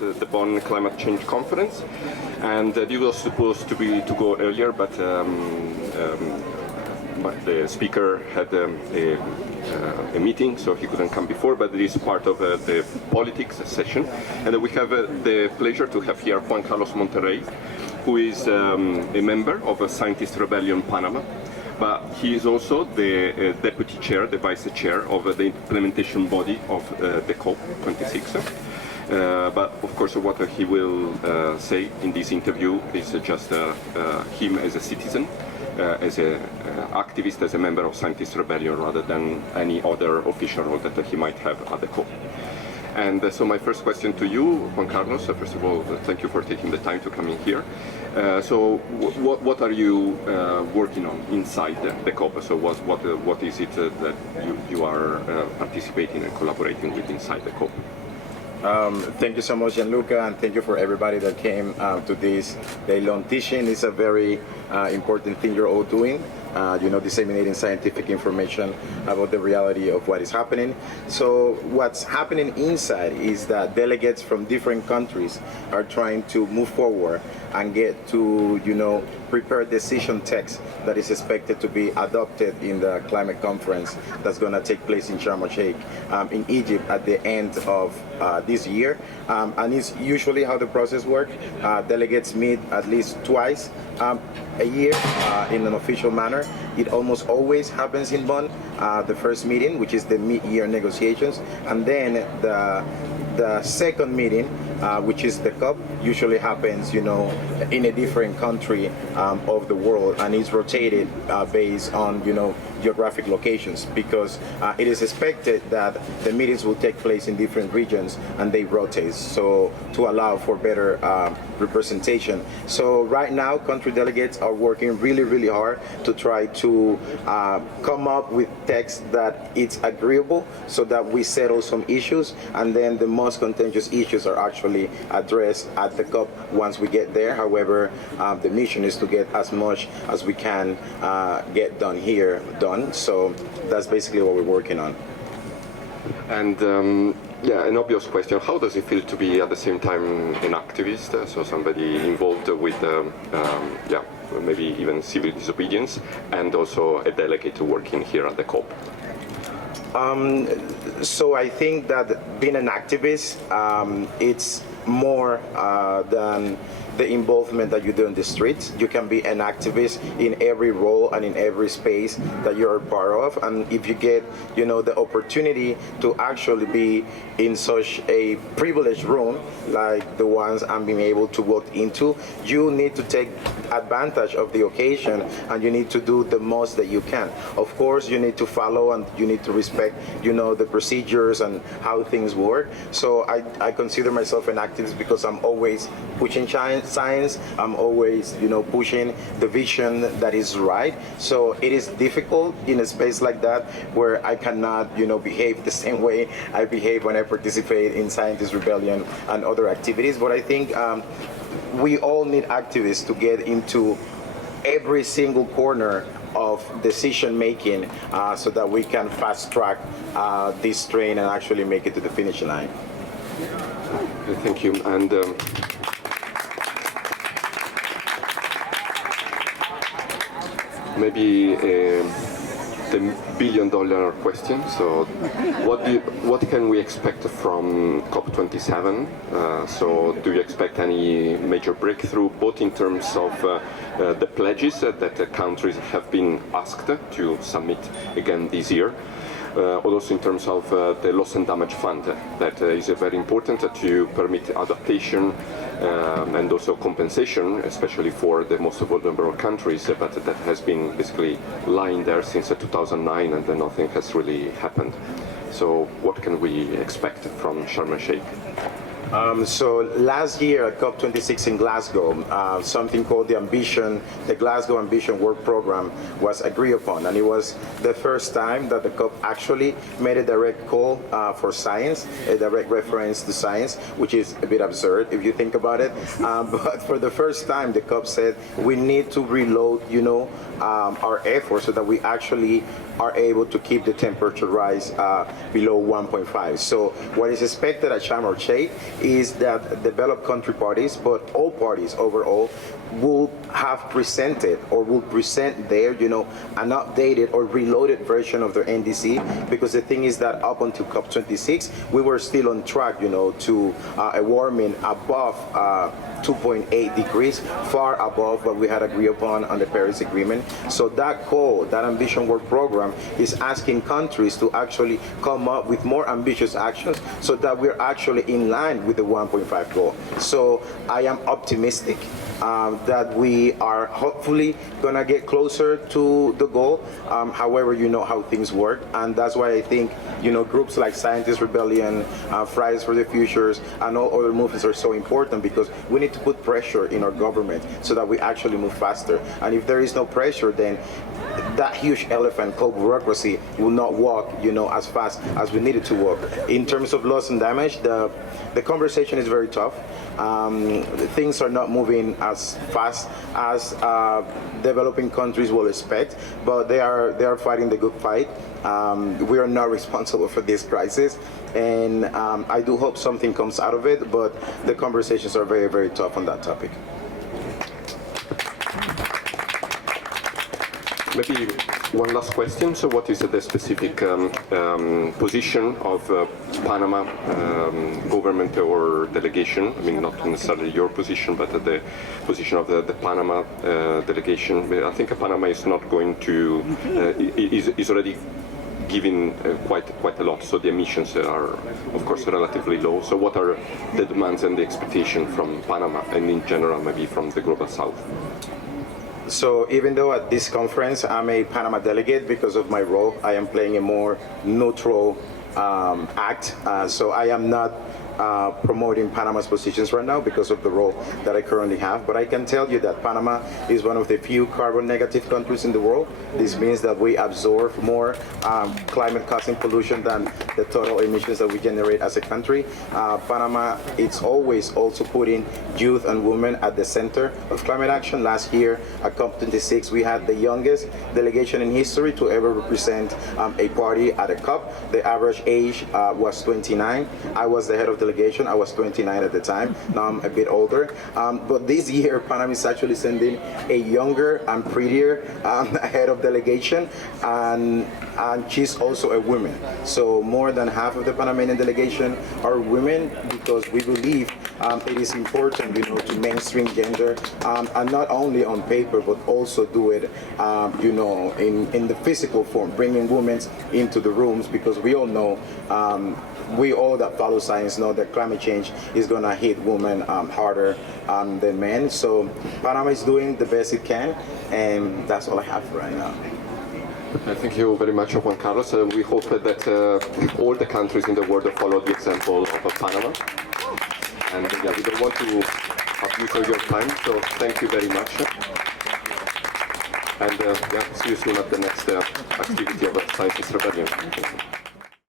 the Bonn Climate Change Conference, and he was supposed to go earlier, but the speaker had a meeting, so he couldn't come before, but it is part of the politics session. And we have the pleasure to have here Juan Carlos Monterrey, who is a member of Scientist Rebellion Panama, but he is also the deputy chair, the vice chair of the implementation body of the COP26. But of course what he will say in this interview is just him as a citizen, as an activist, as a member of Scientist Rebellion, rather than any other official role that he might have at the COP. And so my first question to you, Juan Carlos, first of all, thank you for taking the time to come in here. So what are you working on inside the COP? So what is it that you are participating and collaborating with inside the COP? Thank you so much, Gianluca, and thank you for everybody that came to this day-long teaching. It's a very important thing you're all doing. Disseminating scientific information about the reality of what is happening. So what's happening inside is that delegates from different countries are trying to move forward and get to, prepare decision text that is expected to be adopted in the climate conference that's going to take place in Sharm el-Sheikh in Egypt at the end of this year. And it's usually how the process works. Delegates meet at least twice a year in an official manner. It almost always happens in Bonn, the first meeting, which is the mid-year negotiations, and then the second meeting, which is the COP, usually happens, in a different country of the world, and is rotated based on, geographic locations, because it is expected that the meetings will take place in different regions and they rotate, so to allow for better representation. So right now, country delegates are working really, really hard to try to come up with text that it's agreeable, so that we settle some issues, and then the most contentious issues are actually addressed at the COP once we get there. However, the mission is to get as much as we can get done here done. So that's basically what we're working on. And yeah, an obvious question: how does it feel to be at the same time an activist, so somebody involved with maybe even civil disobedience, and also a delegate working here at the COP? So I think that being an activist, it's more than the involvement that you do in the streets. You can be an activist in every role and in every space that you're a part of. And if you get, the opportunity to actually be in such a privileged room like the ones I'm being able to walk into, you need to take advantage of the occasion, and you need to do the most that you can. Of course, you need to follow and you need to respect, the procedures and how things work. So I consider myself an activist because I'm always pushing science. I'm always, pushing the vision that is right. So it is difficult in a space like that where I cannot, behave the same way I behave when I participate in Scientist Rebellion and other activities. But I think we all need activists to get into every single corner of decision making so that we can fast track this train and actually make it to the finish line. Thank you. And maybe the billion-dollar question. So, what can we expect from COP27? So, do you expect any major breakthrough, both in terms of the pledges that the countries have been asked to submit again this year, also in terms of the loss and damage fund that is very important to permit adaptation and also compensation, especially for the most vulnerable countries, but that has been basically lying there since 2009 and then nothing has really happened. So what can we expect from Sharm el-Sheikh? So last year at COP26 in Glasgow, something called the Glasgow Ambition Work Program was agreed upon, and it was the first time that the COP actually made a direct call for science, a direct reference to science, which is a bit absurd if you think about it. But for the first time, the COP said we need to reload, our efforts so that we actually are able to keep the temperature rise below 1.5. So what is expected at Sharm el-Sheikh is that developed country parties, but all parties overall, will have presented or will present their, an updated or reloaded version of their NDC, because the thing is that up until COP26, we were still on track, to a warming above 2.8 degrees, far above what we had agreed upon on the Paris Agreement. So that goal, that Ambition Work Program, is asking countries to actually come up with more ambitious actions so that we're actually in line with the 1.5 goal. So I am optimistic that we are hopefully gonna get closer to the goal. However, you know how things work, and that's why I think groups like Scientists Rebellion, Fridays for the Futures, and all other movements are so important, because we need to put pressure in our government so that we actually move faster. And if there is no pressure, then that huge elephant called bureaucracy will not walk, as fast as we need it to walk. In terms of loss and damage, the conversation is very tough. Things are not moving as fast as developing countries will expect, but they are fighting the good fight. We are not responsible for this crisis, and I do hope something comes out of it, but the conversations are very, very tough on that topic. Maybe one last question. So what is the specific position of Panama government or delegation? I mean, not necessarily your position, but the position of the Panama delegation. I think Panama is not going to, is already giving quite a lot, so the emissions are of course relatively low. So what are the demands and the expectation from Panama, and in general maybe from the Global South? So even though at this conference I'm a Panama delegate, because of my role, I am playing a more neutral act. So I am not promoting Panama's positions right now because of the role that I currently have. But I can tell you that Panama is one of the few carbon negative countries in the world. This means that we absorb more climate causing pollution than the total emissions that we generate as a country. Panama is always also putting youth and women at the center of climate action. Last year at COP26, we had the youngest delegation in history to ever represent a party at a COP. The average age was 29. I was the head of delegation. I was 29 at the time. Now I'm a bit older. But this year, Panama is actually sending a younger and prettier head of delegation, and she's also a woman. So more than half of the Panamanian delegation are women, because we believe it is important, to mainstream gender, and not only on paper, but also do it, in the physical form, bringing women into the rooms, because we all know, we all that follow science know that climate change is going to hit women harder than men. So Panama is doing the best it can, and that's all I have right now. Thank you very much, Juan Carlos. We hope that all the countries in the world follow the example of Panama. And we don't want to abuse of your time, so thank you very much. And see you soon at the next activity of Scientists Rebellion.